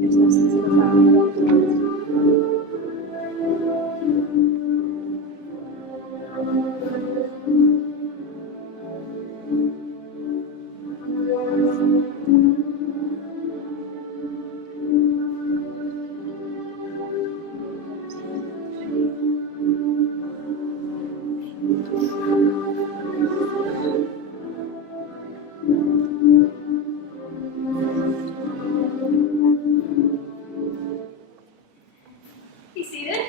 There's no sense of the flower. Be seated.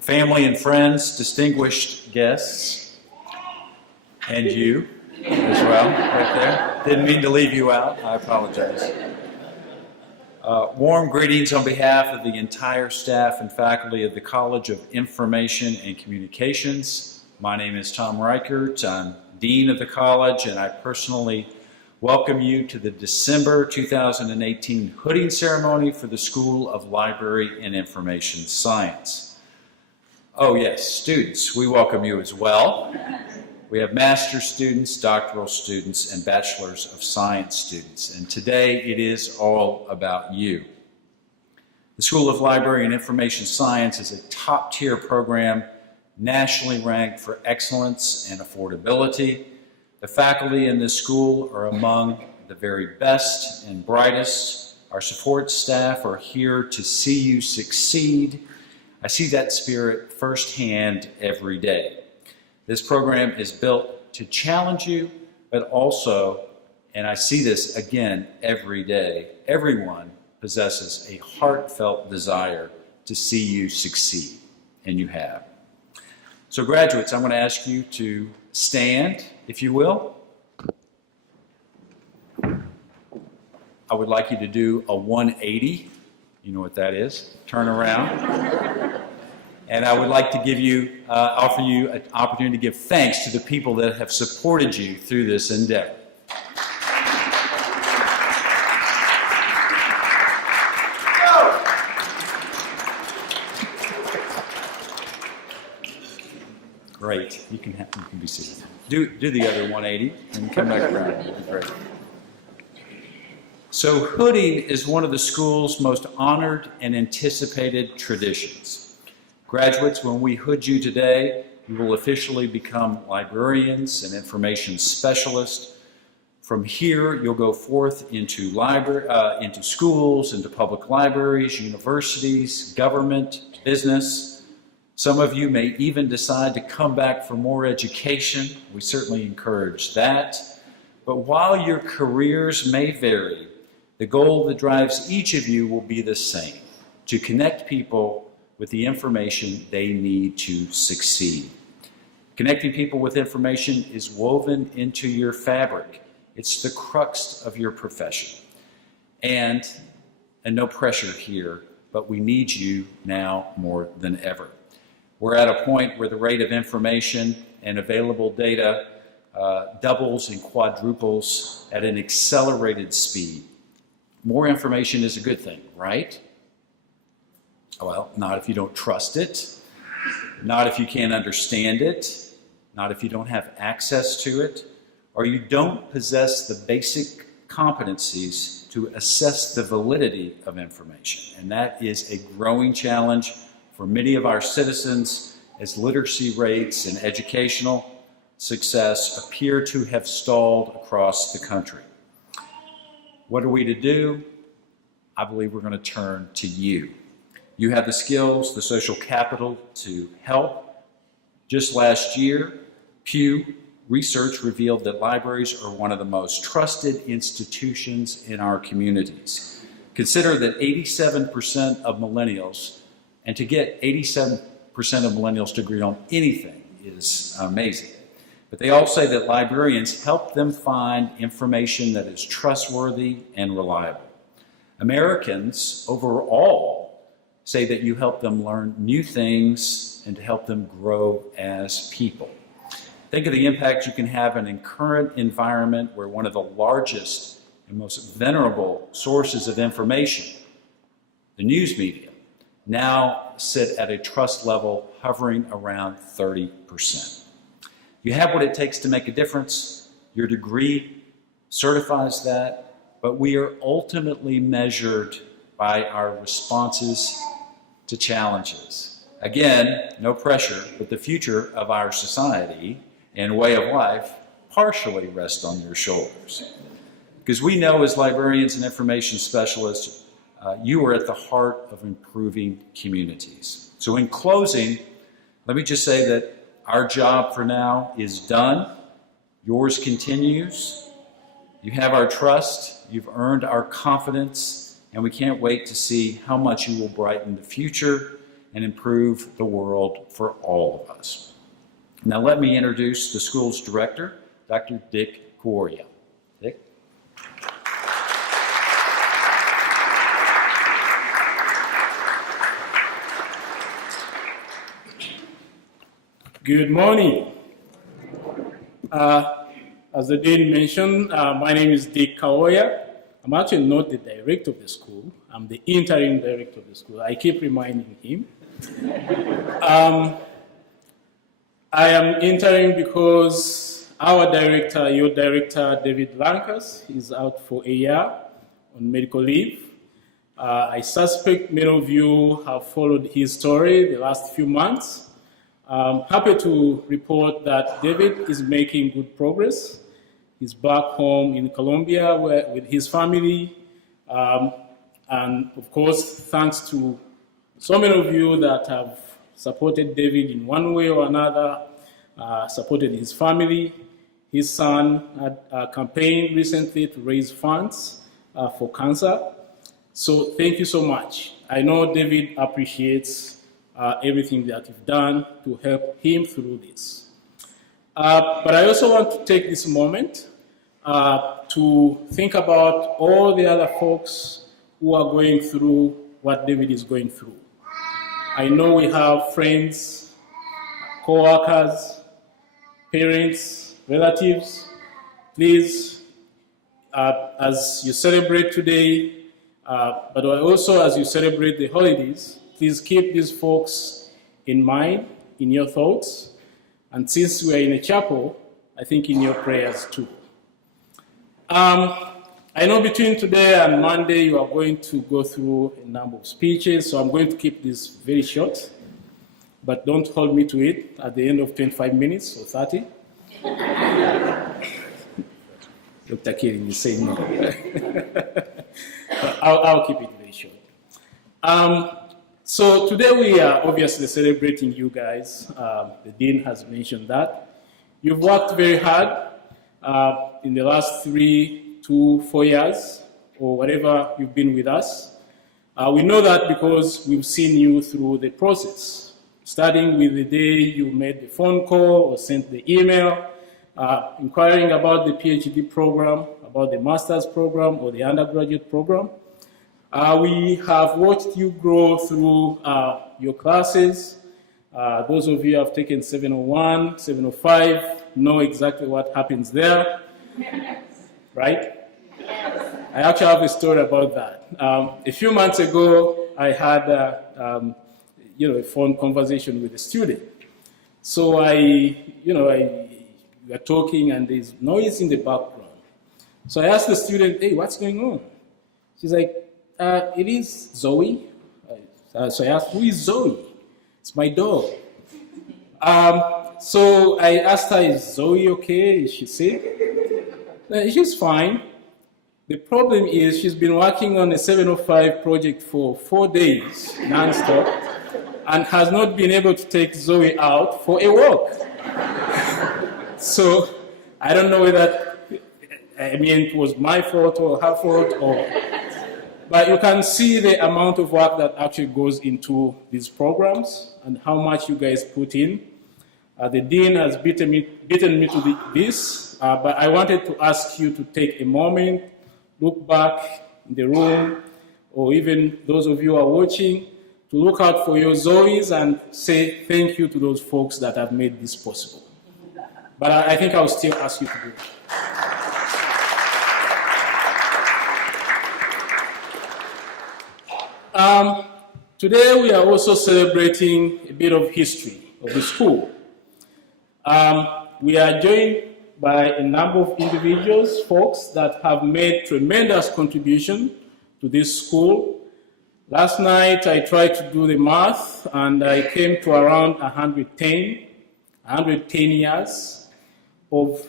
Family and friends, distinguished guests, and you as well, right there. Didn't mean to leave you out. I apologize. Warm greetings on behalf of the entire staff and faculty of the College of Information and Communications. My name is Tom Reichert. I'm Dean of the College, and I personally welcome you to the December 2018 hooding ceremony for the School of Library and Information Science. Oh yes, students, we welcome you as well. We have master's students, doctoral students, and bachelor's of science students, and today it is all about you. The School of Library and Information Science is a top-tier program nationally ranked for excellence and affordability. The faculty in this school are among the very best and brightest. Our support staff are here to see you succeed. I see that spirit firsthand every day. This program is built to challenge you, but also, and I see this again every day, everyone possesses a heartfelt desire to see you succeed, and you have. So graduates, I'm going to ask you to stand, if you will. I would like you to do a 180. You know what that is. Turn around. And I would like to give you, offer you an opportunity to give thanks to the people that have supported you through this endeavor. Great. You can be seated. Do the other 180 and come back around. Great. So hooding is one of the school's most honored and anticipated traditions. Graduates, when we hood you today, you will officially become librarians and information specialists. From here, you'll go forth into schools, into public libraries, universities, government, business. Some of you may even decide to come back for more education. We certainly encourage that. But while your careers may vary, the goal that drives each of you will be the same: to connect people with the information they need to succeed. Connecting people with information is woven into your fabric. It's the crux of your profession. and no pressure here, but we need you now more than ever. We're at a point where the rate of information and available data doubles and quadruples at an accelerated speed. More information is a good thing, right? Well, not if you don't trust it, not if you can't understand it, not if you don't have access to it, or you don't possess the basic competencies to assess the validity of information. And that is a growing challenge for many of our citizens as literacy rates and educational success appear to have stalled across the country. What are we to do? I believe we're going to turn to you. You have the skills, the social capital to help. Just last year, Pew Research revealed that libraries are one of the most trusted institutions in our communities. Consider that 87% of millennials, and to get 87% of millennials to agree on anything is amazing. But they all say that librarians help them find information that is trustworthy and reliable. Americans overall say that you help them learn new things and to help them grow as people. Think of the impact you can have in a current environment where one of the largest and most venerable sources of information, the news media, now sit at a trust level hovering around 30%. You have what it takes to make a difference. Your degree certifies that, but we are ultimately measured by our responses to challenges. Again, no pressure, but the future of our society and way of life partially rests on your shoulders. Because we know as librarians and information specialists, you are at the heart of improving communities. So in closing, let me just say that our job for now is done. Yours continues. You have our trust. You've earned our confidence, and we can't wait to see how much you will brighten the future and improve the world for all of us. Now let me introduce the school's director, Dr. Dick Coria. Dick? Good morning. As the dean mentioned, my name is Dick Kaoya. I'm actually not the director of the school. I'm the interim director of the school. I keep reminding him. I am interim because our director, your director, David Lankas, is out for a year on medical leave. I suspect many of you have followed his story the last few months. I'm happy to report that David is making good progress. He's back home in Colombia with his family. And of course, thanks to so many of you that have supported David in one way or another, supported his family. His son had a campaign recently to raise funds for cancer. So thank you so much. I know David appreciates everything that you've done to help him through this. But I also want to take this moment to think about all the other folks who are going through what David is going through. I know we have friends, co-workers, parents, relatives. Please, as you celebrate today, but also as you celebrate the holidays, please keep these folks in mind, in your thoughts. And since we are in a chapel, I think in your prayers too. I know between today and Monday, you are going to go through a number of speeches, so I'm going to keep this very short, but don't hold me to it at the end of 25 minutes or 30. Dr. Kirin is saying no. I'll keep it very short. So today we are obviously celebrating you guys. The dean has mentioned that. You've worked very hard in the last 3 to 4 years, or whatever you've been with us. We know that because we've seen you through the process, starting with the day you made the phone call or sent the email, inquiring about the PhD program, about the master's program or the undergraduate program. We have watched you grow through your classes. Those of you who have taken 701, 705 know exactly what happens there, right? I actually have a story about that. A few months ago, I had a phone conversation with a student. So we were talking and there's noise in the background. So I asked the student, hey, what's going on? She's like, it is Zoe. So I asked, who is Zoe? It's my dog. So I asked her, is Zoe okay? Is she sick? She's fine. The problem is she's been working on a 705 project for 4 days, non-stop, and has not been able to take Zoe out for a walk. So I don't know whether, it was my fault or her fault, but you can see the amount of work that actually goes into these programs and how much you guys put in. The dean has beaten me to this, but I wanted to ask you to take a moment, look back in the room, or even those of you who are watching, to look out for your Zoes and say thank you to those folks that have made this possible. But I think I'll still ask you to do it. Today we are also celebrating a bit of history of the school. We are joined by a number of individuals, folks that have made tremendous contribution to this school. Last night I tried to do the math and I came to around 110 years of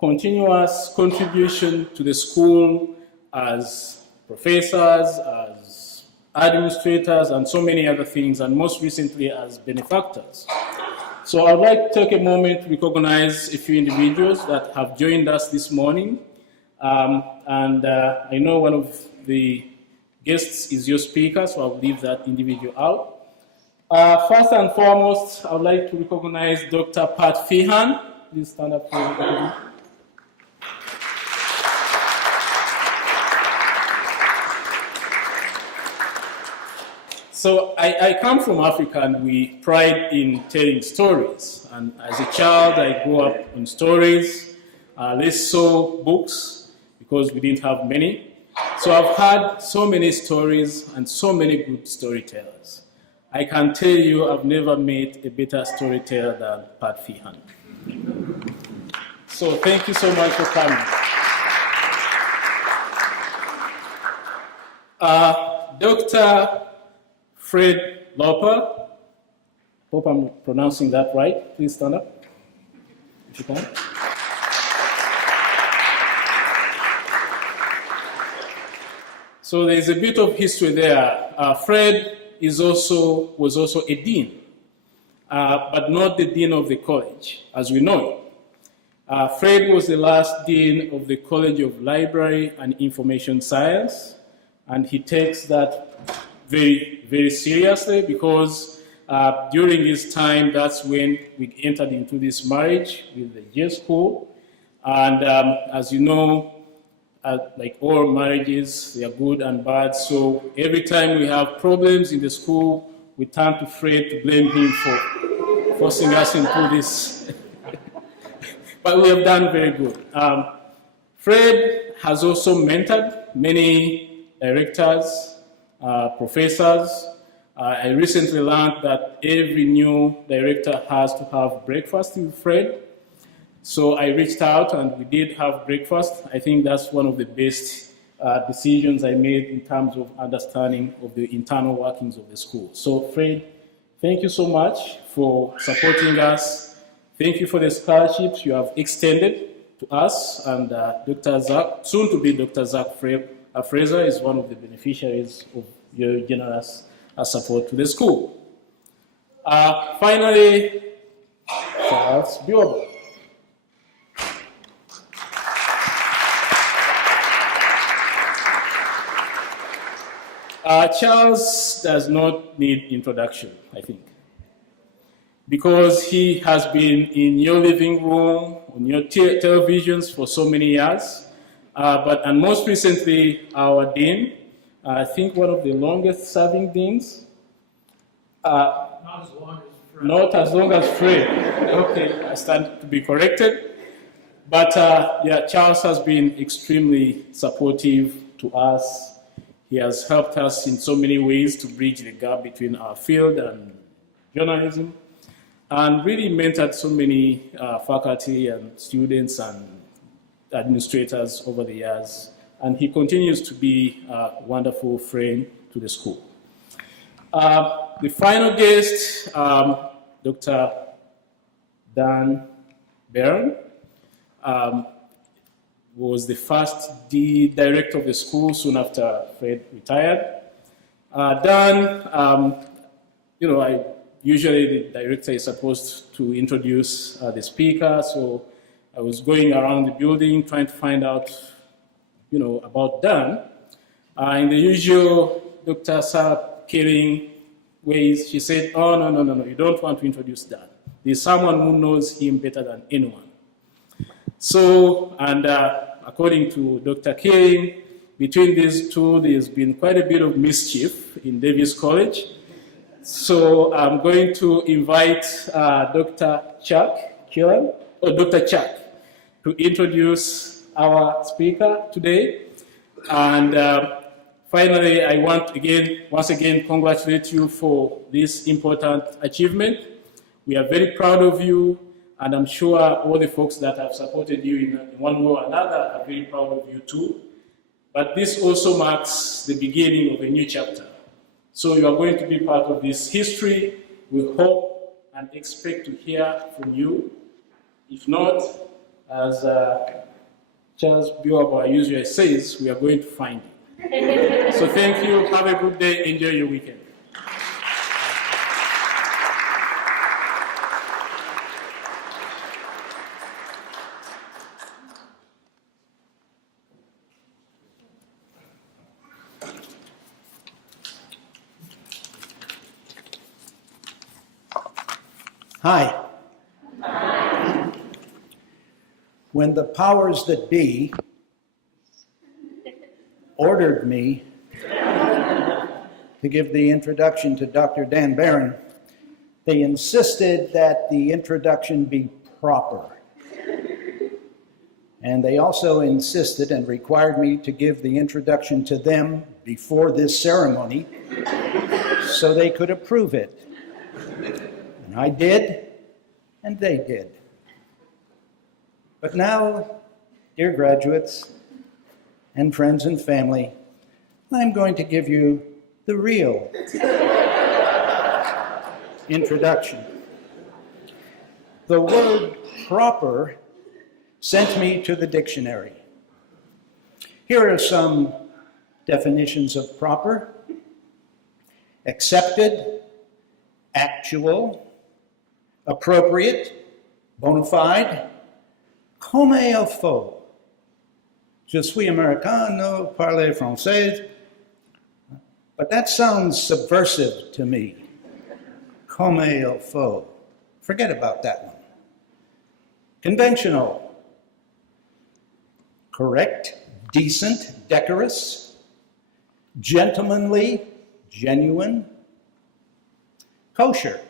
continuous contribution to the school as professors, as administrators, and so many other things, and most recently as benefactors. So I'd like to take a moment to recognize a few individuals that have joined us this morning. I know one of the guests is your speaker, so I'll leave that individual out. First and foremost, I would like to recognize Dr. Pat Feehan. Please stand up for recognition. So I come from Africa and we pride in telling stories. And as a child, I grew up on stories. Less so books because we didn't have many. So I've had so many stories and so many good storytellers. I can tell you I've never met a better storyteller than Pat Feehan. So thank you so much for coming. Dr. Fred Loper, hope I'm pronouncing that right. Please stand up, if you can. So there's a bit of history there. Fred was also a dean, but not the dean of the college, as we know it. Fred was the last dean of the College of Library and Information Science, and he takes that very, very seriously because during his time, that's when we entered into this marriage with the J School. And as you know, like all marriages, they are good and bad. So every time we have problems in the school, we turn to Fred to blame him for forcing us into this. But we have done very good. Fred has also mentored many directors, professors. I recently learned that every new director has to have breakfast with Fred. So I reached out and we did have breakfast. I think that's one of the best decisions I made in terms of understanding of the internal workings of the school. So Fred, thank you so much for supporting us. Thank you for the scholarships you have extended to us. And Dr. Zach, soon to be Dr. Zach Fraser, is one of the beneficiaries of your generous support to the school. Finally, Charles Bioba. Charles does not need introduction, I think. because he has been in your living room, on your televisions for so many years. And most recently, our dean, I think one of the longest serving deans. Not as long as Fred. Okay, I stand to be corrected. But yeah, Charles has been extremely supportive to us. He has helped us in so many ways to bridge the gap between our field and journalism, and really mentored so many faculty and students and administrators over the years. And he continues to be a wonderful friend to the school. The final guest, Dr. Dan Barron, was the first director of the school soon after Fred retired. Dan, usually the director is supposed to introduce the speaker, so I was going around the building trying to find out, about Dan. In the usual Dr. Saab killing ways, she said, oh, no, you don't want to introduce Dan. There's someone who knows him better than anyone. So, and according to Dr. King, between these two, there's been quite a bit of mischief in Davis College. So I'm going to invite Dr. Chuck to introduce our speaker today. And finally, I want once again, congratulate you for this important achievement. We are very proud of you. And I'm sure all the folks that have supported you in one way or another are very proud of you too. But this also marks the beginning of a new chapter. So you are going to be part of this history. We hope and expect to hear from you. If not, as Charles Biwaba usually says, we are going to find you. So thank you. Have a good day. Enjoy your weekend. Hi. When the powers that be ordered me to give the introduction to Dr. Dan Barron, they insisted that the introduction be proper. And they also insisted and required me to give the introduction to them before this ceremony so they could approve it. And I did, and they did. But now, dear graduates and friends and family, I'm going to give you the real introduction. The word proper sent me to the dictionary. Here are some definitions of proper: accepted, actual, appropriate, bona fide, comme il faut. Je suis americano, parle français. But that sounds subversive to me. Comme il faut. Forget about that one. Conventional. Correct, decent, decorous, gentlemanly, genuine. Kosher.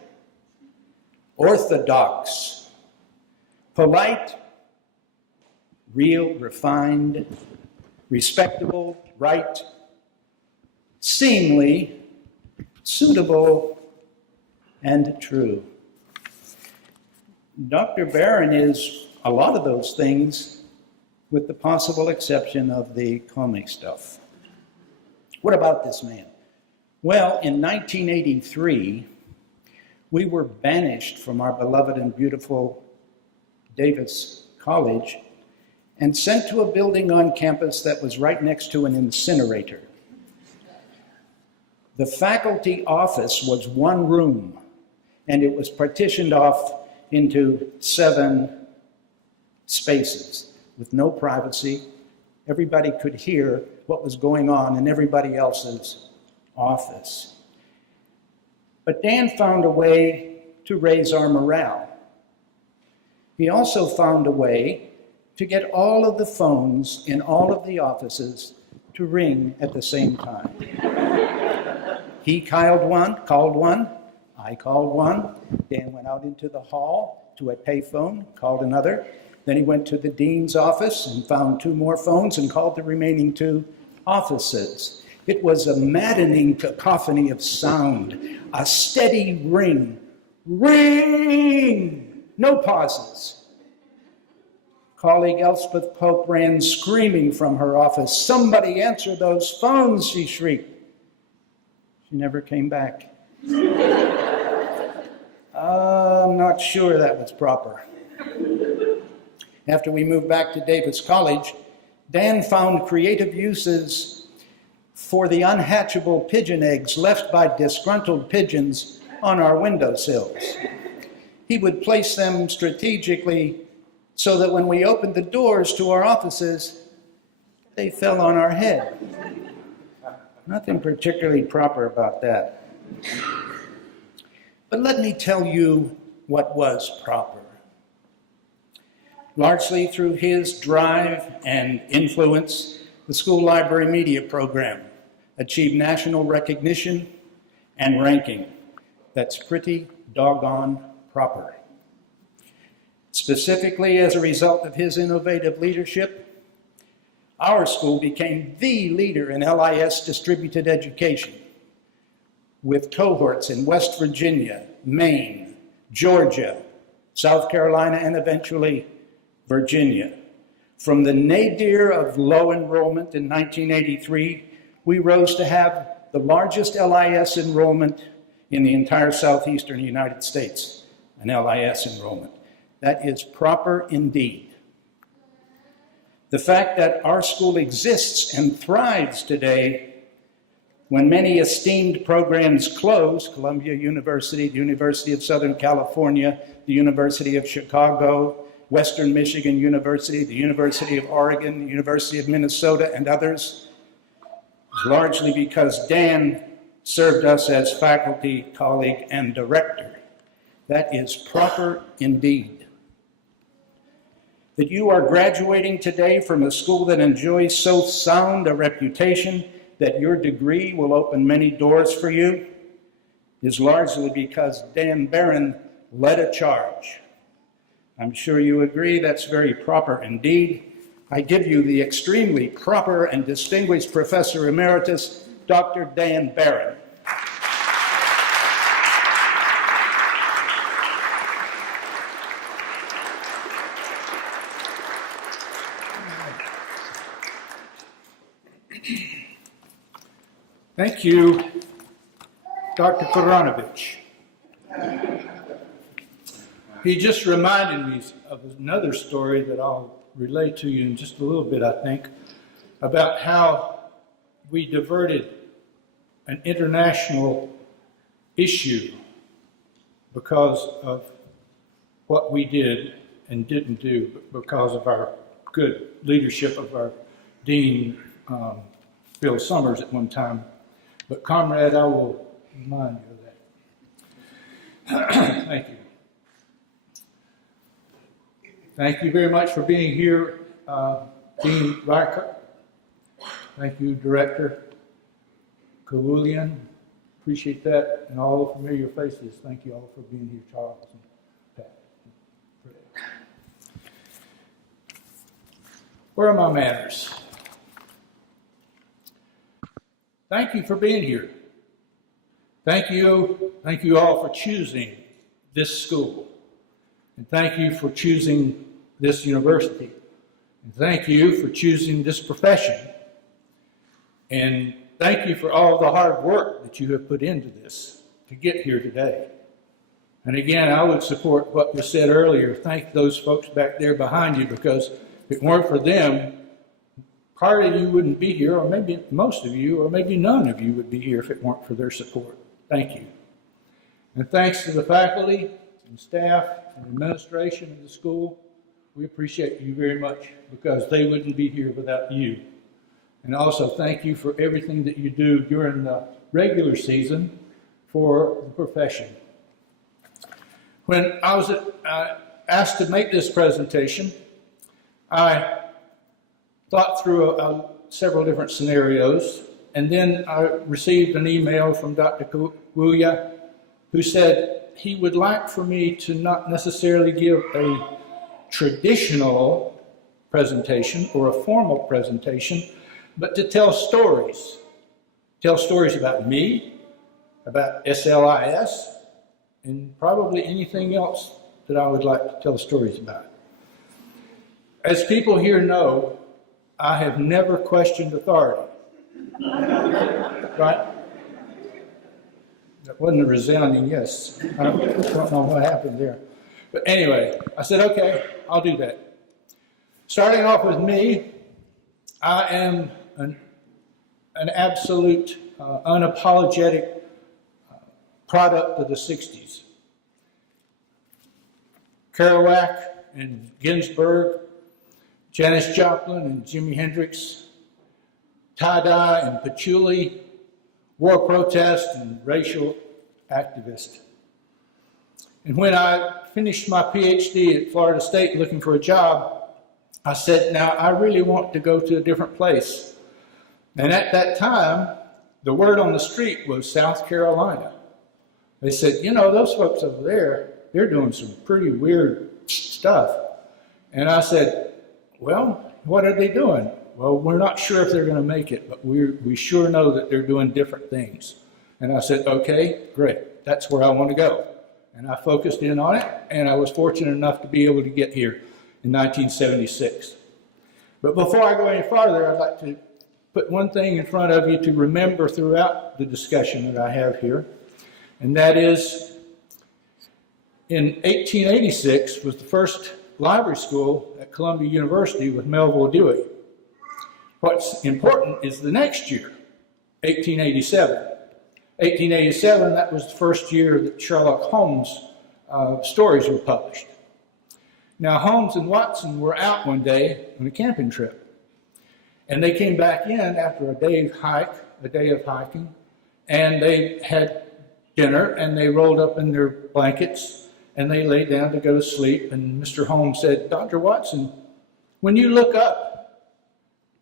Orthodox, polite, real, refined, respectable, right, seemly, suitable, and true. Dr. Barron is a lot of those things, with the possible exception of the comic stuff. What about this man? Well, in 1983, we were banished from our beloved and beautiful Davis College and sent to a building on campus that was right next to an incinerator. The faculty office was one room, and it was partitioned off into 7 spaces with no privacy. Everybody could hear what was going on in everybody else's office. But Dan found a way to raise our morale. He also found a way to get all of the phones in all of the offices to ring at the same time. He called one, I called one, Dan went out into the hall to a payphone, called another, then he went to the dean's office and found 2 more phones and called the remaining 2 offices. It was a maddening cacophony of sound, a steady ring, ring, no pauses. Colleague Elspeth Pope ran screaming from her office. "Somebody answer those phones," she shrieked. She never came back. I'm not sure that was proper. After we moved back to Davis College, Dan found creative uses for the unhatchable pigeon eggs left by disgruntled pigeons on our windowsills. He would place them strategically so that when we opened the doors to our offices, they fell on our head. Nothing particularly proper about that. But let me tell you what was proper. Largely through his drive and influence, the school library media program achieved national recognition and ranking. That's pretty doggone proper. Specifically, as a result of his innovative leadership, our school became the leader in LIS distributed education, with cohorts in West Virginia, Maine, Georgia, South Carolina, and eventually Virginia. From the nadir of low enrollment in 1983, we rose to have the largest LIS enrollment in the entire southeastern United States, an LIS enrollment. That is proper indeed. The fact that our school exists and thrives today when many esteemed programs close, Columbia University, the University of Southern California, the University of Chicago, Western Michigan University, the University of Oregon, the University of Minnesota, and others, is largely because Dan served us as faculty, colleague, and director. That is proper indeed. That you are graduating today from a school that enjoys so sound a reputation that your degree will open many doors for you is largely because Dan Barron led a charge. I'm sure you agree that's very proper indeed. I give you the extremely proper and distinguished Professor Emeritus, Dr. Dan Barron. Thank you, Dr. Koronovich. He just reminded me of another story that I'll relate to you in just a little bit, I think, about how we diverted an international issue because of what we did and didn't do, but because of our good leadership of our Dean, Phil Summers at one time. But comrade, I will remind you of that. Thank you. Thank you very much for being here, Dean Riker. Thank you, Director Kawulian. Appreciate that. And all the familiar faces. Thank you all for being here, Charles and Pat. Where are my manners? Thank you for being here. Thank you all for choosing this school. And thank you for choosing this university. And thank you for choosing this profession. And thank you for all the hard work that you have put into this to get here today. And again, I would support what was said earlier. Thank those folks back there behind you, because if it weren't for them, part of you wouldn't be here, or maybe most of you, or maybe none of you would be here if it weren't for their support. Thank you. And thanks to the faculty and staff and administration of the school. We appreciate you very much, because they wouldn't be here without you. And also thank you for everything that you do during the regular season for the profession. When I was asked to make this presentation, I thought through several different scenarios, and then I received an email from Dr. Wuya, who said he would like for me to not necessarily give a traditional presentation or a formal presentation, but to tell stories. Tell stories about me, about SLIS, and probably anything else that I would like to tell stories about. As people here know, I have never questioned authority. Right? That wasn't a resounding yes. I don't know what happened there. But anyway, I said, okay, I'll do that. Starting off with me, I am an absolute, unapologetic product of the 60s. Kerouac and Ginsberg, Janis Joplin and Jimi Hendrix, tie-dye and patchouli, war protest and racial activist. And when I finished my PhD at Florida State looking for a job, I said, now I really want to go to a different place. And at that time, the word on the street was South Carolina. They said, you know, those folks over there, they're doing some pretty weird stuff. And I said, well, what are they doing? Well, we're not sure if they're going to make it, but we sure know that they're doing different things. And I said, okay, great. That's where I want to go. And I focused in on it, and I was fortunate enough to be able to get here in 1976. But before I go any farther, I'd like to put one thing in front of you to remember throughout the discussion that I have here, and that is in 1886 was the first library school at Columbia University with Melville Dewey. What's important is the next year, 1887. 1887, that was the first year that Sherlock Holmes stories were published. Now, Holmes and Watson were out one day on a camping trip, and they came back in after a day of hiking, and they had dinner, and they rolled up in their blankets, and they laid down to go to sleep, and Mr. Holmes said, Dr. Watson, when you look up,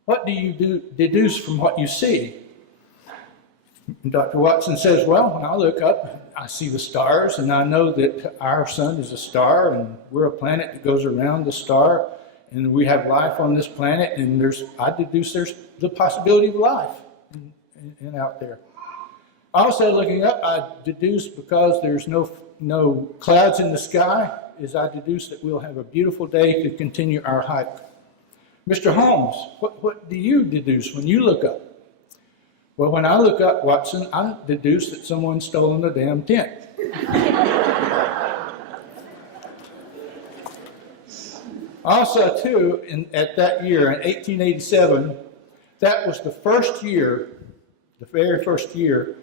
what do you deduce from what you see? And Dr. Watson says, well, when I look up, I see the stars, and I know that our sun is a star, and we're a planet that goes around the star, and we have life on this planet, and I deduce there's the possibility of life in out there. Also, looking up, I deduce because there's no clouds in the sky, I deduce that we'll have a beautiful day to continue our hike. Mr. Holmes, what do you deduce when you look up? Well, when I look up, Watson, I deduce that someone's stolen the damn tent. Also, too, at that year, in 1887, that was the first year, the very first year,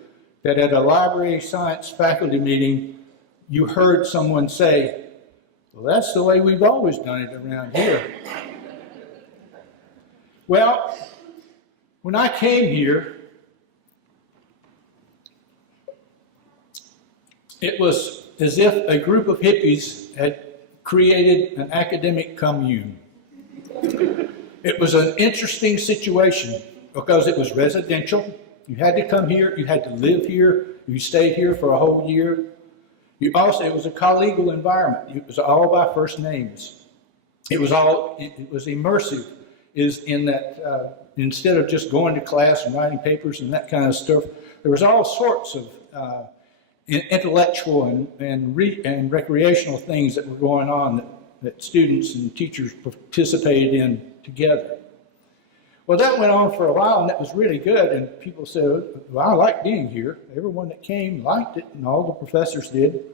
that at a library science faculty meeting, you heard someone say, well, that's the way we've always done it around here. Well, when I came here, it was as if a group of hippies had created an academic commune. It was an interesting situation because it was residential. You had to come here, you had to live here, you stayed here for a whole year. It was a collegial environment. It was all by first names. It was immersive, is in that instead of just going to class and writing papers and that kind of stuff, there was all sorts of intellectual and recreational things that were going on that students and teachers participated in together. Well, that went on for a while, and that was really good, and people said, well, I like being here. Everyone that came liked it, and all the professors did.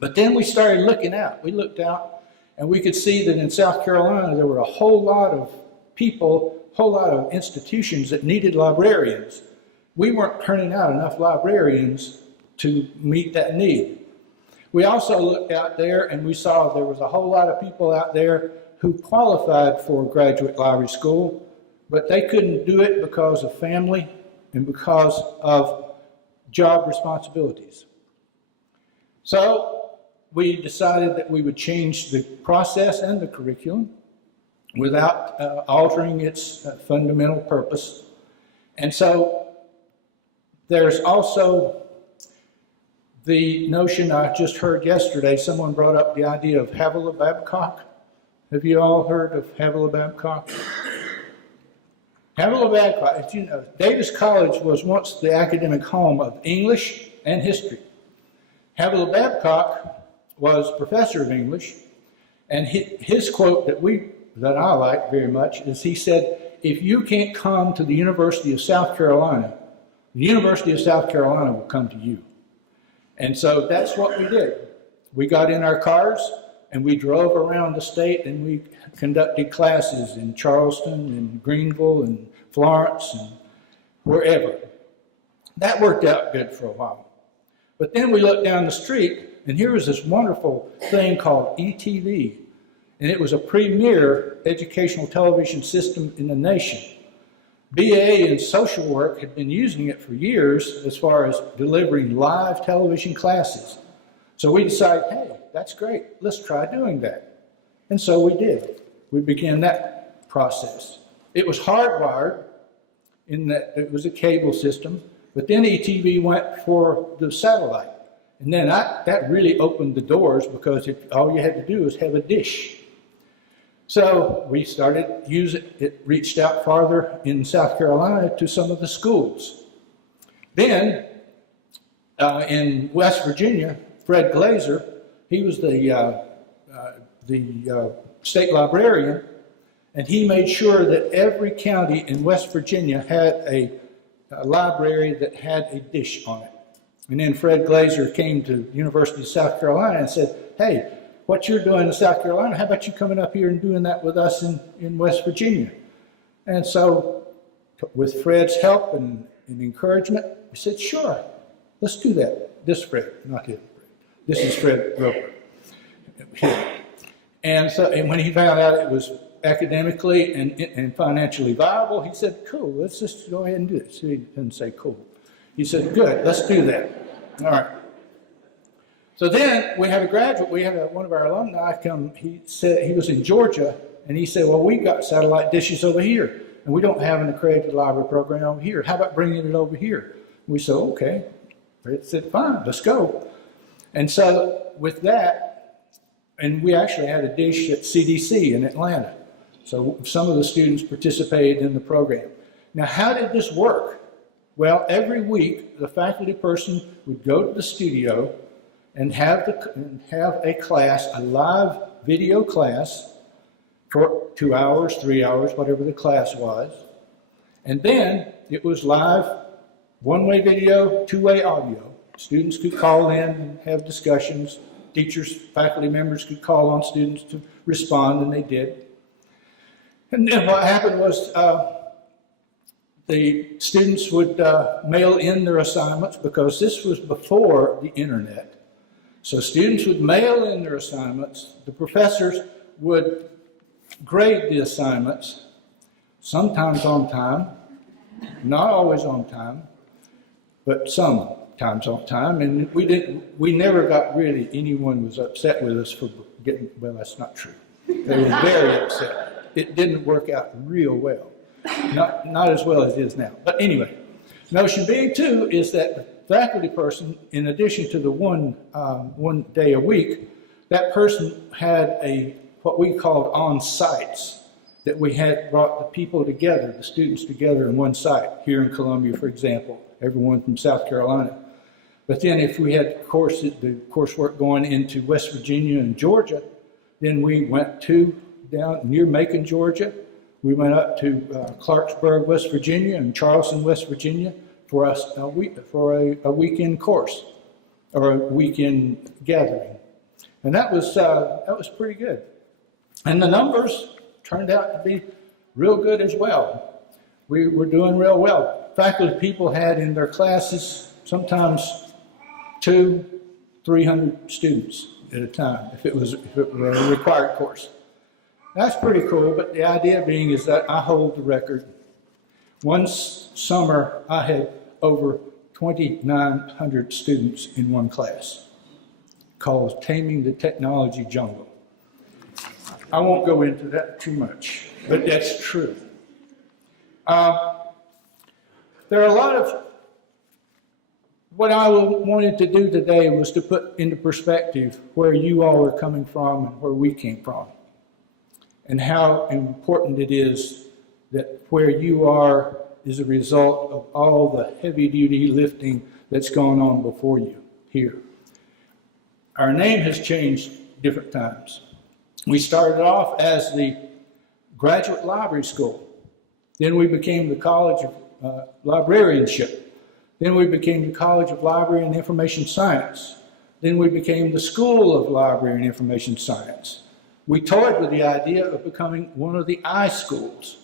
But then we started looking out. We looked out, and we could see that in South Carolina there were a whole lot of people, a whole lot of institutions that needed librarians. We weren't turning out enough librarians to meet that need. We also looked out there and we saw there was a whole lot of people out there who qualified for graduate library school, but they couldn't do it because of family and because of job responsibilities. So we decided that we would change the process and the curriculum without altering its fundamental purpose. And so there's also the notion I just heard yesterday, someone brought up the idea of Havilah Babcock. Have you all heard of Havilah Babcock? Havilah Babcock, as you know, Davis College was once the academic home of English and history. Havilah Babcock was professor of English, and his quote that I like very much is he said, if you can't come to the University of South Carolina, the University of South Carolina will come to you. And so that's what we did. We got in our cars and we drove around the state and we conducted classes in Charleston and Greenville and Florence and wherever. That worked out good for a while. But then we looked down the street and here was this wonderful thing called ETV. And it was a premier educational television system in the nation. BA in social work had been using it for years as far as delivering live television classes. So we decided, hey, that's great, let's try doing that. And so we did. We began that process. It was hardwired in that it was a cable system, but then ETV went for the satellite. And then that really opened the doors because all you had to do was have a dish. So we started using it, reached out farther in South Carolina to some of the schools. Then in West Virginia, Fred Glazer, he was the state librarian, and he made sure that every county in West Virginia had a library that had a dish on it. And then Fred Glazer came to the University of South Carolina and said, hey, what you're doing in South Carolina, how about you coming up here and doing that with us in West Virginia? And so with Fred's help and encouragement, we said, sure, let's do that. This Fred, not him. This is Fred Roper. And when he found out it was academically and financially viable, he said, cool, let's just go ahead and do it. So he didn't say cool. He said, good, let's do that. All right. So then we had a graduate, one of our alumni come, he said, he was in Georgia, and he said, well, we got satellite dishes over here, and we don't have an accredited library program over here. How about bringing it over here? We said, okay. Fred said, fine, let's go. And so with that, and we actually had a dish at CDC in Atlanta. So some of the students participated in the program. Now, how did this work? Well, every week, the faculty person would go to the studio and have a class, a live video class for 2 hours, 3 hours, whatever the class was. And then it was live, one-way video, two-way audio. Students could call in and have discussions. Teachers, faculty members could call on students to respond, and they did. And then what happened was the students would mail in their assignments because this was before the internet. So students would mail in their assignments. The professors would grade the assignments, sometimes on time, not always on time, but sometimes on time. And we never got really, anyone was upset with us for getting, well, that's not true. They were very upset. It didn't work out real well. Not as well as it is now. But anyway, notion being too is that the faculty person, in addition to the one day a week, that person had what we called on-sites, that we had brought the people together, the students together in one site. Here in Columbia, for example, everyone from South Carolina. But then if we had the coursework going into West Virginia and Georgia, then we went down near Macon, Georgia. We went up to Clarksburg, West Virginia, and Charleston, West Virginia, for a weekend course or a weekend gathering, and that was pretty good. And the numbers turned out to be real good as well. We were doing real well. Faculty people had in their classes sometimes 200-300 students at a time if it was a required course. That's pretty cool, but the idea being is that I hold the record. One summer, I had over 2,900 students in one class. called Taming the Technology Jungle. I won't go into that too much, but that's true. There are a lot of, what I wanted to do today was to put into perspective where you all are coming from and where we came from, and how important it is that where you are is a result of all the heavy-duty lifting that's gone on before you here. Our name has changed different times. We started off as the Graduate Library School. Then we became the College of Librarianship. Then we became the College of Library and Information Science. Then we became the School of Library and Information Science. We toyed with the idea of becoming one of the I schools.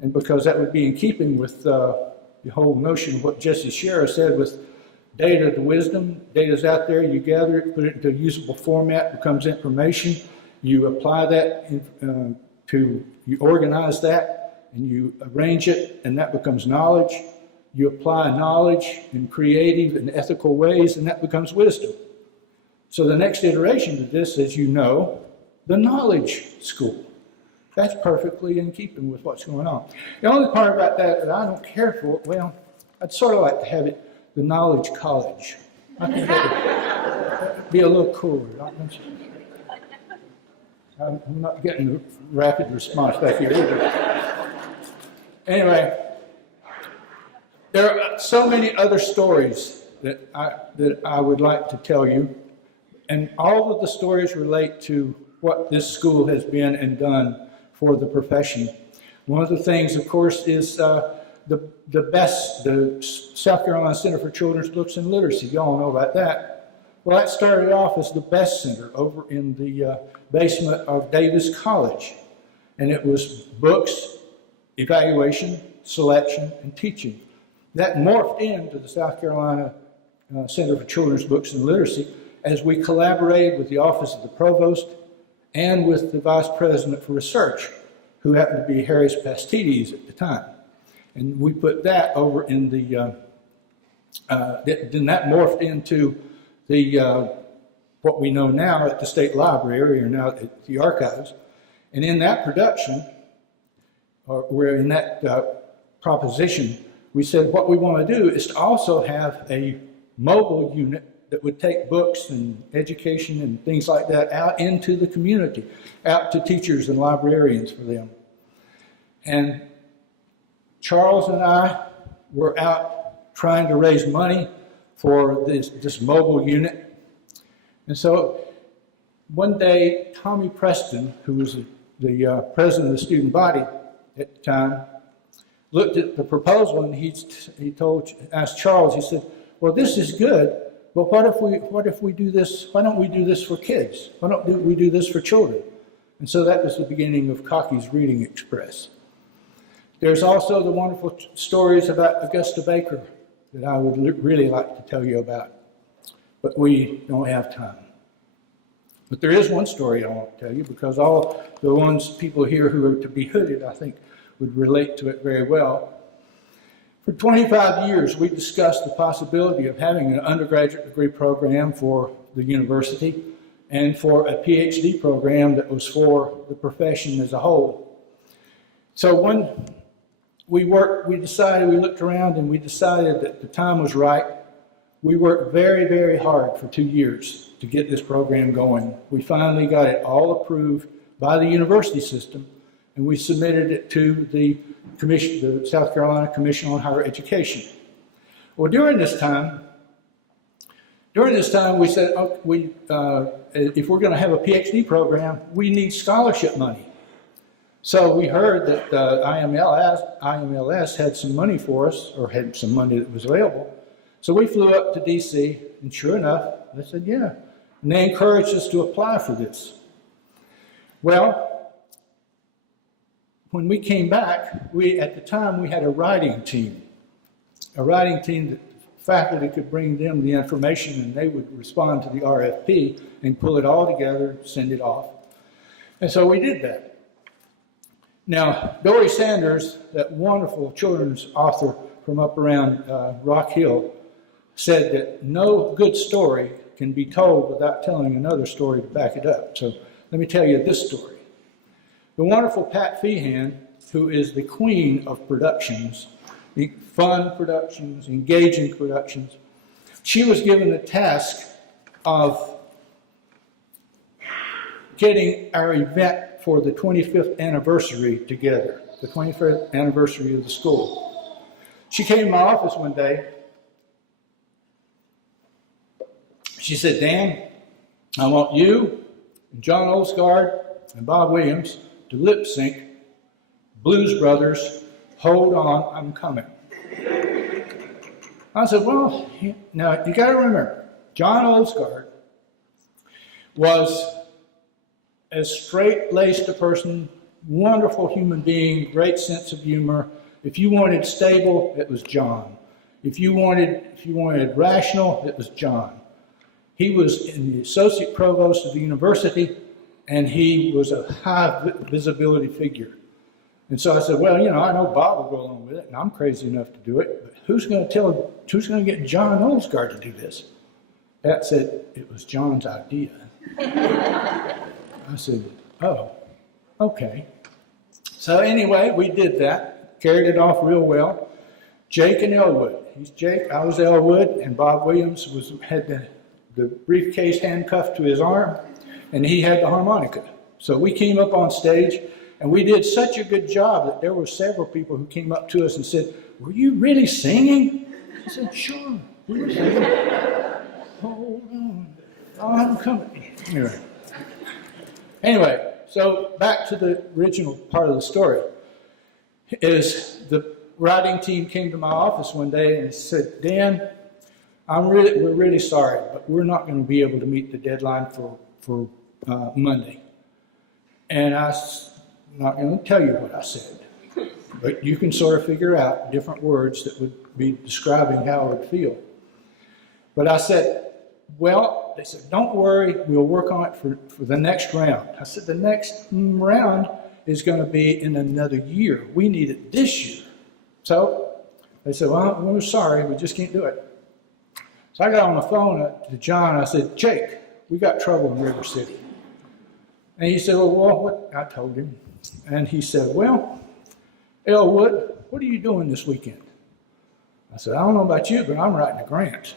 And because that would be in keeping with the whole notion of what Jesse Scherer said with data to wisdom. Data's out there, you gather it, put it into a usable format, becomes information. You apply that you organize that, and you arrange it, and that becomes knowledge. You apply knowledge in creative and ethical ways, and that becomes wisdom. So the next iteration of this, as you know, the knowledge school. That's perfectly in keeping with what's going on. The only part about that I don't care for, well, I'd sort of like to have it the knowledge college. I think that would be a little cooler. I'm not getting a rapid response back here either. Anyway, there are so many other stories that I would like to tell you, and all of the stories relate to what this school has been and done for the profession. One of the things, of course, is the South Carolina Center for Children's Books and Literacy. You all know about that. Well, that started off as the Best Center over in the basement of Davis College. And it was books, evaluation, selection, and teaching. That morphed into the South Carolina Center for Children's Books and Literacy as we collaborated with the Office of the Provost and with the Vice President for Research, who happened to be Harris Pastides at the time. And we put that over in the, then that morphed into the, what we know now at the State Library, or now at the Archives. And in that production, or in that proposition, we said what we want to do is to also have a mobile unit that would take books and education and things like that out into the community, out to teachers and librarians for them. And Charles and I were out trying to raise money for this mobile unit. And so one day, Tommy Preston, who was the president of the student body at the time, looked at the proposal and he asked Charles, he said, well, this is good, but what if we do this, why don't we do this for kids? Why don't we do this for children? And so that was the beginning of Cocky's Reading Express. There's also the wonderful stories about Augusta Baker that I would really like to tell you about, but we don't have time. But there is one story I want to tell you, because all the people here who are to be hooded, I think, would relate to it very well. For 25 years, we discussed the possibility of having an undergraduate degree program for the university and for a PhD program that was for the profession as a whole. So when we looked around and we decided that the time was right. We worked very, very hard for 2 years to get this program going. We finally got it all approved by the university system, and we submitted it to the South Carolina Commission on Higher Education. Well, during this time, we said, if we're going to have a PhD program, we need scholarship money. So we heard that IMLS had some money for us, or had some money that was available. So we flew up to D.C., and sure enough, they said, yeah. And they encouraged us to apply for this. Well, when we came back, at the time, we had a writing team that faculty could bring them the information, and they would respond to the RFP and pull it all together, send it off. And so we did that. Now, Dory Sanders, that wonderful children's author from up around Rock Hill, said that no good story can be told without telling another story to back it up. So let me tell you this story. The wonderful Pat Feehan, who is the queen of productions, fun productions, engaging productions, she was given the task of getting our event for the 25th anniversary together, the 25th anniversary of the school. She came to my office one day. She said, Dan, I want you and John Olsgaard and Bob Williams to lip sync Blues Brothers, Hold On, I'm Coming. I said, well, now you got to remember, John Olsgaard was as straight-laced a person, wonderful human being, great sense of humor. If you wanted stable, it was John. If you wanted rational, it was John. He was in the associate provost of the university, and he was a high visibility figure. And so I said, well, I know Bob will go along with it, and I'm crazy enough to do it, but who's going to get John Olsgaard to do this? Pat said, it was John's idea. I said, oh, okay. So anyway, we did that, carried it off real well. Jake and Elwood. He's Jake, I was Elwood, and Bob Williams had the briefcase handcuffed to his arm, and he had the harmonica. So we came up on stage, and we did such a good job that there were several people who came up to us and said, were you really singing? I said, sure, we were singing. Hold on, I'm coming. Anyway, so back to the original part of the story, is the writing team came to my office one day and said, Dan, we're really sorry, but we're not going to be able to meet the deadline for Monday. And I'm not going to tell you what I said, but you can sort of figure out different words that would be describing how I would feel. But I said, well, they said, don't worry, we'll work on it for the next round. I said, the next round is going to be in another year. We need it this year. So they said, well, we're sorry, we just can't do it. So I got on the phone to John. I said, Jake, we got trouble in River City. And he said, well, what? I told him. And he said, well, Elwood, what are you doing this weekend? I said, I don't know about you, but I'm writing a grant.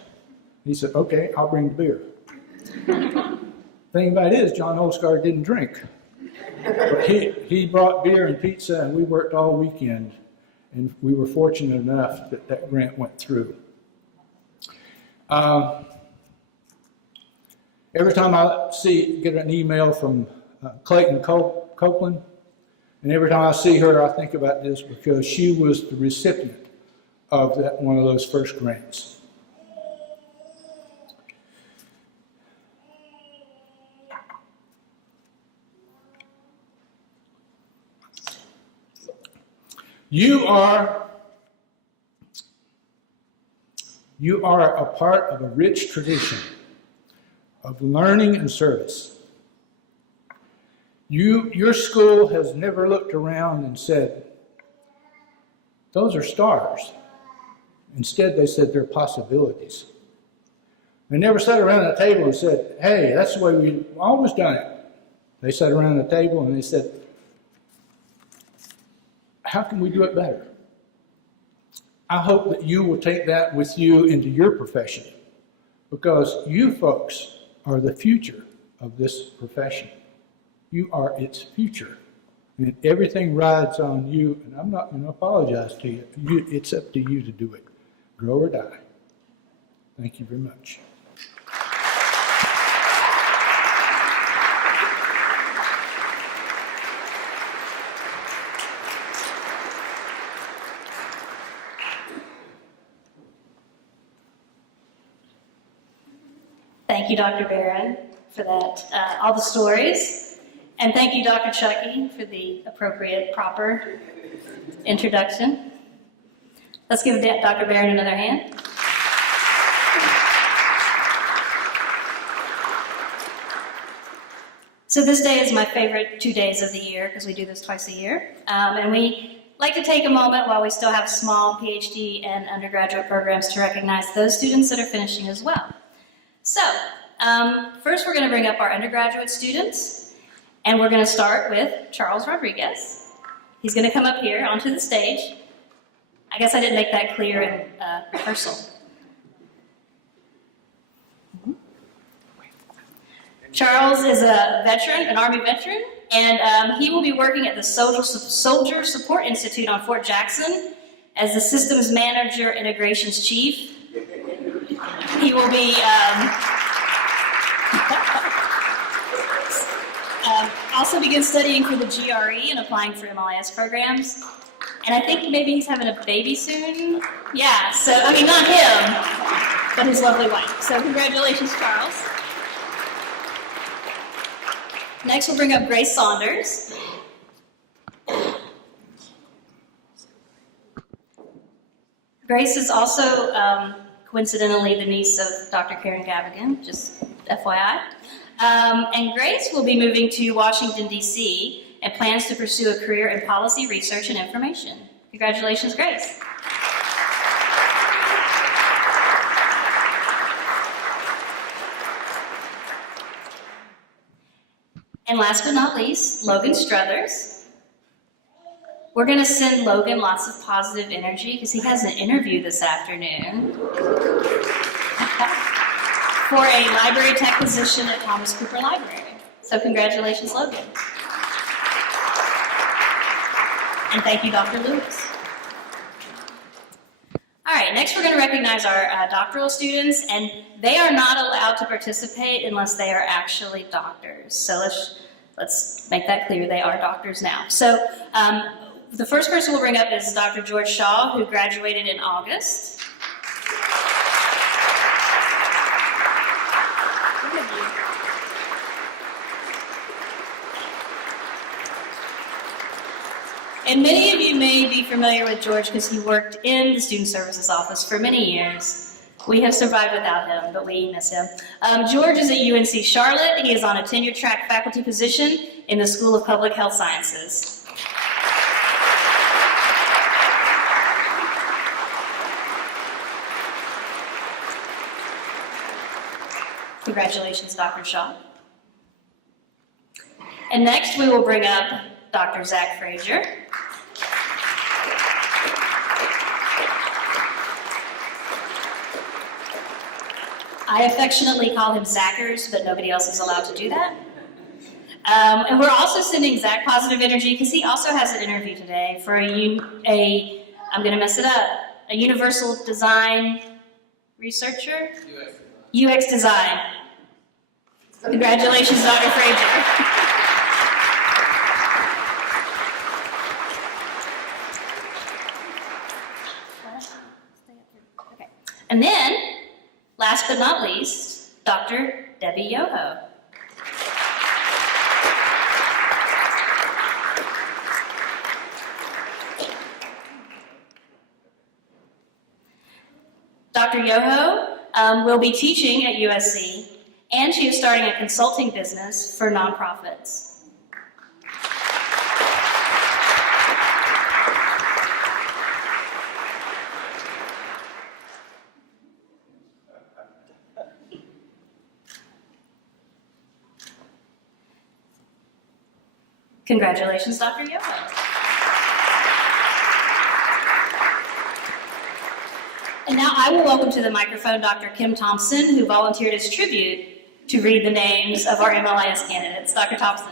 He said, okay, I'll bring the beer. Thing about it is, John Olsgaard didn't drink. But he brought beer and pizza, and we worked all weekend. And we were fortunate enough that that grant went through. Every time I get an email from Clayton Copeland, and every time I see her, I think about this because she was the recipient of one of those first grants. You are a part of a rich tradition of learning and service. Your school has never looked around and said, those are stars. Instead, they said they're possibilities. They never sat around the table and said, hey, that's the way we've always done it. They sat around the table and they said, how can we do it better? I hope that you will take that with you into your profession, because you folks are the future of this profession. You are its future. And everything rides on you, and I'm not going to apologize to you. It's up to you to do it. Grow or die. Thank you very much. Thank you, Dr. Barron, for that, all the stories. And thank you, Dr. Chucky, for the appropriate, proper introduction. Let's give Dr. Barron another hand. So this day is my favorite 2 days of the year because we do this twice a year. And we like to take a moment while we still have small PhD and undergraduate programs to recognize those students that are finishing as well. So First we're going to bring up our undergraduate students, and we're going to start with Charles Rodriguez. He's going to come up here onto the stage. I guess I didn't make that clear in rehearsal. Charles is a veteran, an Army veteran, and he will be working at the Soldier Support Institute on Fort Jackson as the Systems Manager Integrations Chief. He will be also begin studying for the GRE and applying for MLIS programs. And I think maybe he's having a baby soon. Yeah, so, I mean, not him, but his lovely wife. So congratulations, Charles. Next, we'll bring up Grace Saunders. Grace is also, coincidentally, the niece of Dr. Karen Gavigan, just FYI. And Grace will be moving to Washington, D.C., and plans to pursue a career in policy research and information. Congratulations, Grace. And last but not least, Logan Struthers. We're going to send Logan lots of positive energy because he has an interview this afternoon for a library tech position at Thomas Cooper Library. So congratulations, Logan. And thank you, Dr. Lewis. All right, next we're going to recognize our doctoral students, and they are not allowed to participate unless they are actually doctors. So let's make that clear. They are doctors now. So the first person we'll bring up is Dr. George Shaw, who graduated in August. And many of you may be familiar with George because he worked in the Student Services Office for many years. We have survived without him, but we miss him. George is at UNC Charlotte. He is on a tenure-track faculty position in the School of Public Health Sciences. Congratulations, Dr. Shaw. And next we will bring up Dr. Zach Frazier. I affectionately call him Zachers, but nobody else is allowed to do that. And we're also sending Zach positive energy because he also has an interview today for I'm going to mess it up, a universal design researcher? UX design. Congratulations, Dr. Frazier. Okay. And then, last but not least, Dr. Debbie Yoho. Dr. Yoho will be teaching at USC, and she is starting a consulting business for nonprofits. Congratulations, Dr. Yoho. And now I will welcome to the microphone Dr. Kim Thompson, who volunteered as tribute to read the names of our MLIS candidates. Dr. Thompson.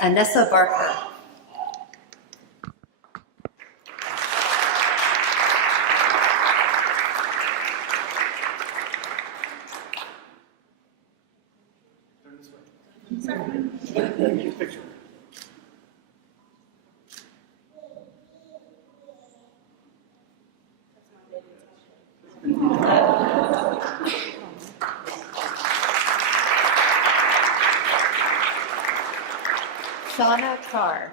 Anessa Barker. Shauna Carr.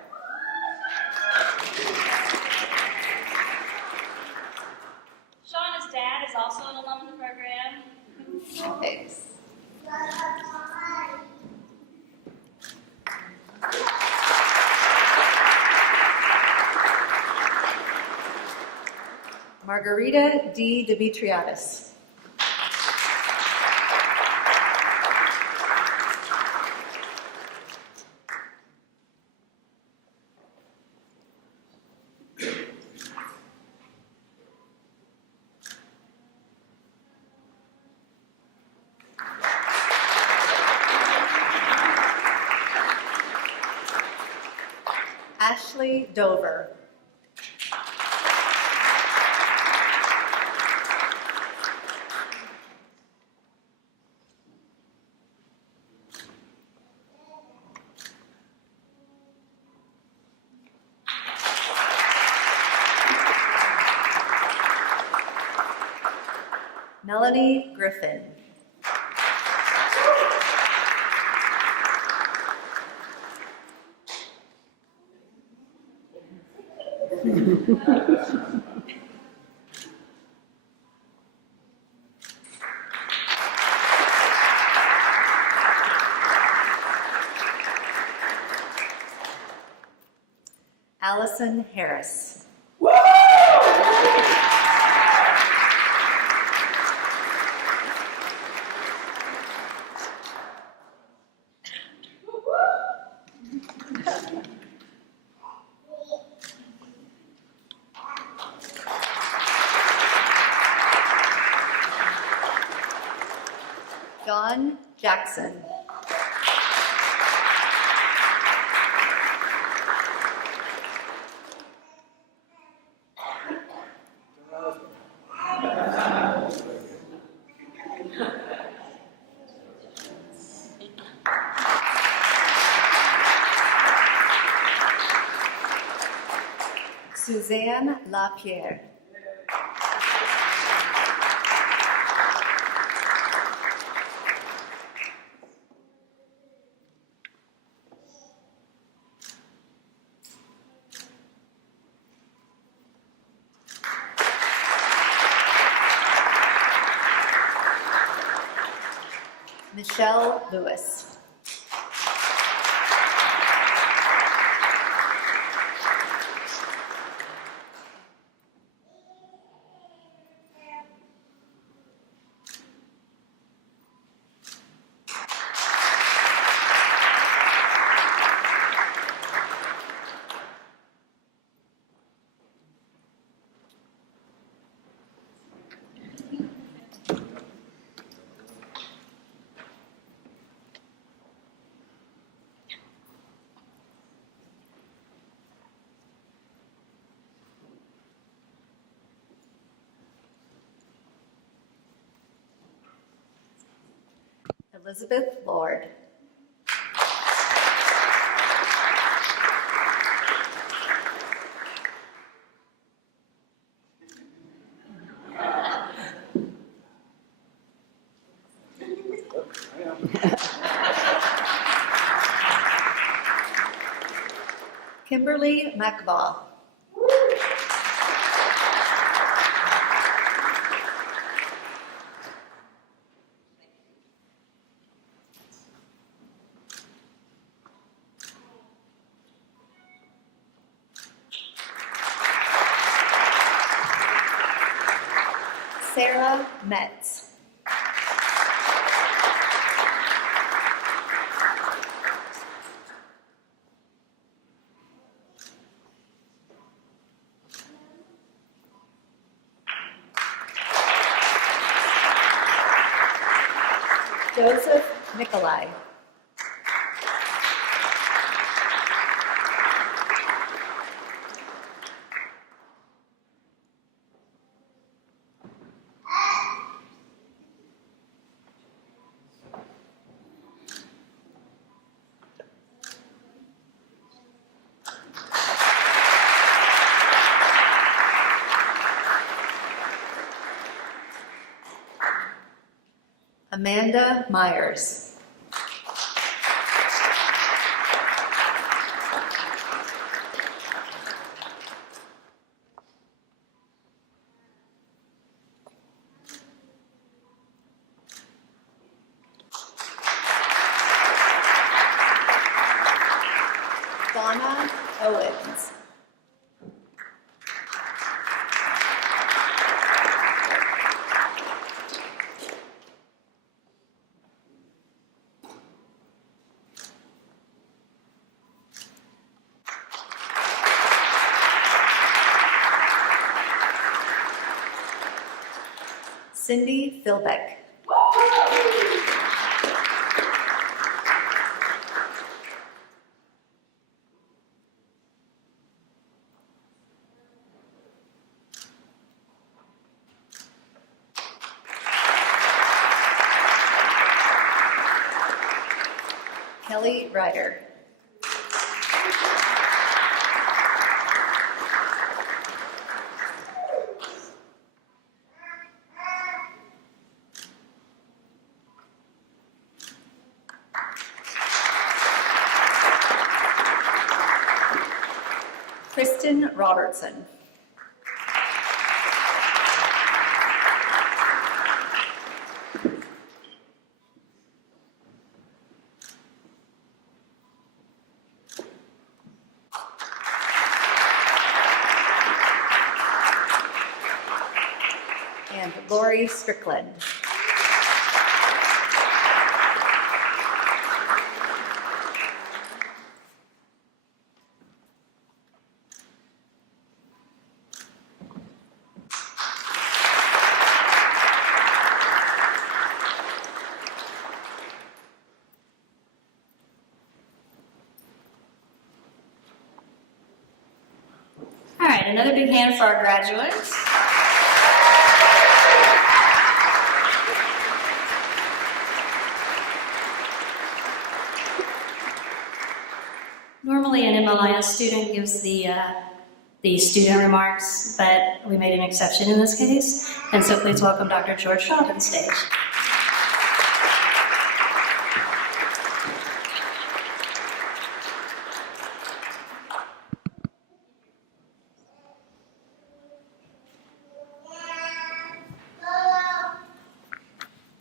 Shauna's dad is also an alum of the program. Thanks. Margarita D. Demetriadis. Ashley Dover. Melanie Griffin. Allison Harris. John Jackson. Suzanne Lapierre. Michelle Lewis. Elizabeth Lord. Kimberly McVaugh. Sarah Metz. Joseph Nikolai. Amanda Myers. Cindy Philbeck. Kelly Ryder. Kristen Robertson. And Lori Strickland. All right, another big hand for our graduates. Normally, an MLIS student gives the student remarks, but we made an exception in this case. And so please welcome Dr. George Shaw to the stage.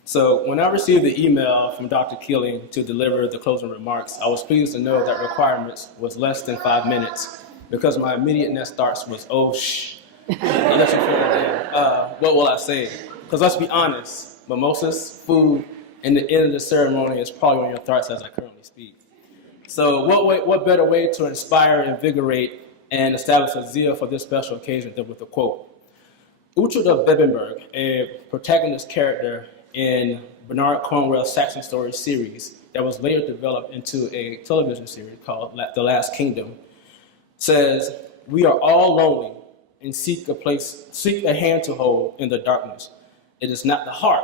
So when I received the email from Dr. Keeling to deliver the closing remarks, I was pleased to know that requirements was less than 5 minutes because my immediate next thoughts was, oh, shh. What will I say? Because let's be honest, mimosas, food, and the end of the ceremony is probably on your thoughts as I currently speak. So what better way to inspire, invigorate, and establish a zeal for this special occasion than with a quote. Uhtred of Bebbanburg, a protagonist character in Bernard Cornwell's Saxon Stories series that was later developed into a television series called The Last Kingdom, says, "We are all lonely and seek a hand to hold in the darkness. It is not the heart,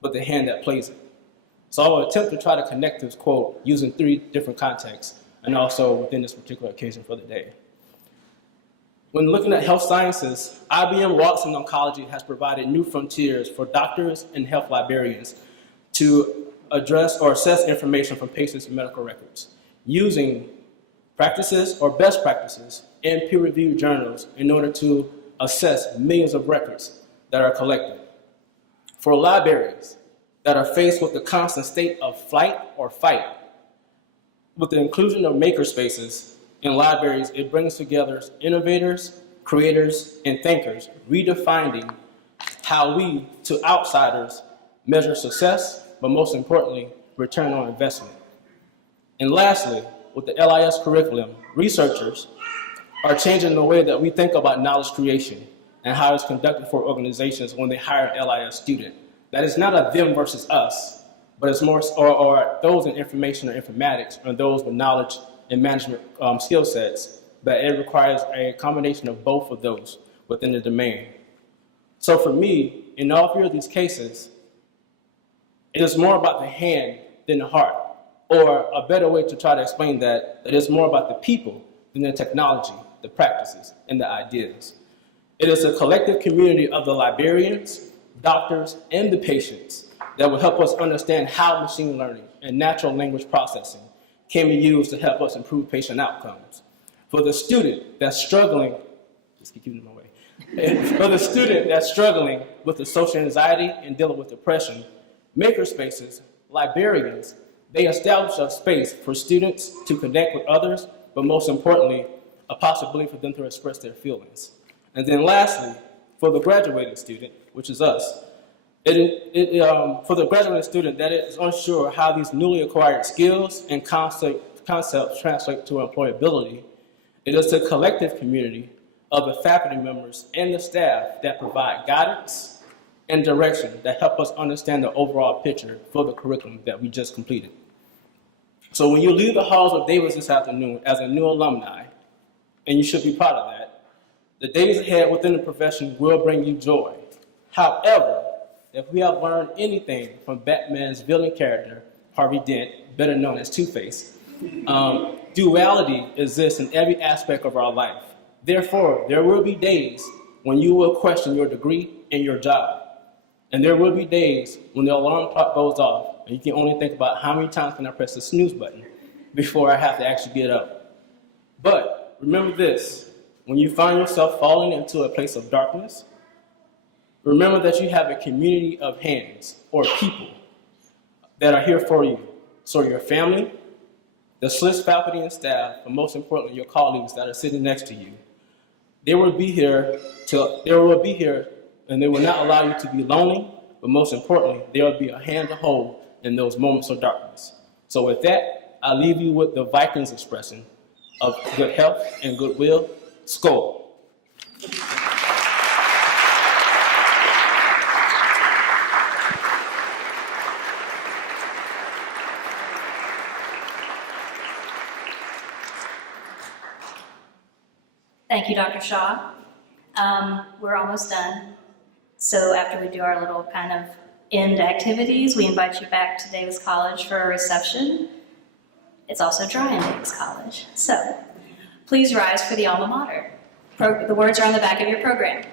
but the hand that plays it." So I will attempt to try to connect this quote using 3 different contexts and also within this particular occasion for the day. When looking at health sciences, IBM Watson Oncology has provided new frontiers for doctors and health librarians to address or assess information from patients' medical records using practices or best practices in peer-reviewed journals in order to assess millions of records that are collected. For libraries that are faced with the constant state of flight or fight, with the inclusion of makerspaces in libraries, it brings together innovators, creators, and thinkers, redefining how we, to outsiders, measure success, but most importantly, return on investment. And lastly, with the LIS curriculum, researchers are changing the way that we think about knowledge creation and how it's conducted for organizations when they hire an LIS student. That is not a them versus us, but it's more, or those in information or informatics, or those with knowledge and management skill sets, but it requires a combination of both of those within the domain. So for me, in all 3 of these cases, it is more about the hand than the heart, or a better way to try to explain that it is more about the people than the technology, the practices, and the ideas. It is a collective community of the librarians, doctors, and the patients that will help us understand how machine learning and natural language processing can be used to help us improve patient outcomes. For the student that's struggling, just keep keeping in my way. For the student that's struggling with the social anxiety and dealing with depression, makerspaces, librarians, they establish a space for students to connect with others, but most importantly, a possibility for them to express their feelings. And then lastly, for the graduating student, which is us, for the graduating student that is unsure how these newly acquired skills and concepts translate to employability, it is a collective community of the faculty members and the staff that provide guidance, and direction that help us understand the overall picture for the curriculum that we just completed. So when you leave the halls of Davis this afternoon as a new alumni, and you should be proud of that, the days ahead within the profession will bring you joy. However, if we have learned anything from Batman's villain character, Harvey Dent, better known as Two-Face, duality exists in every aspect of our life. Therefore, there will be days when you will question your degree and your job. And there will be days when the alarm clock goes off and you can only think about how many times can I press the snooze button before I have to actually get up. But remember this, when you find yourself falling into a place of darkness, remember that you have a community of hands or people that are here for you. So your family, the SLIS faculty and staff, but most importantly, your colleagues that are sitting next to you, they will be here and they will not allow you to be lonely, but most importantly, there will be a hand to hold in those moments of darkness. So with that, I leave you with the Vikings expression of good health and goodwill. Skål. Thank you, Dr. Shaw. We're almost done. So after we do our little kind of end activities, we invite you back to Davis College for a reception. It's also dry in Davis College. So please rise for the alma mater. The words are on the back of your program.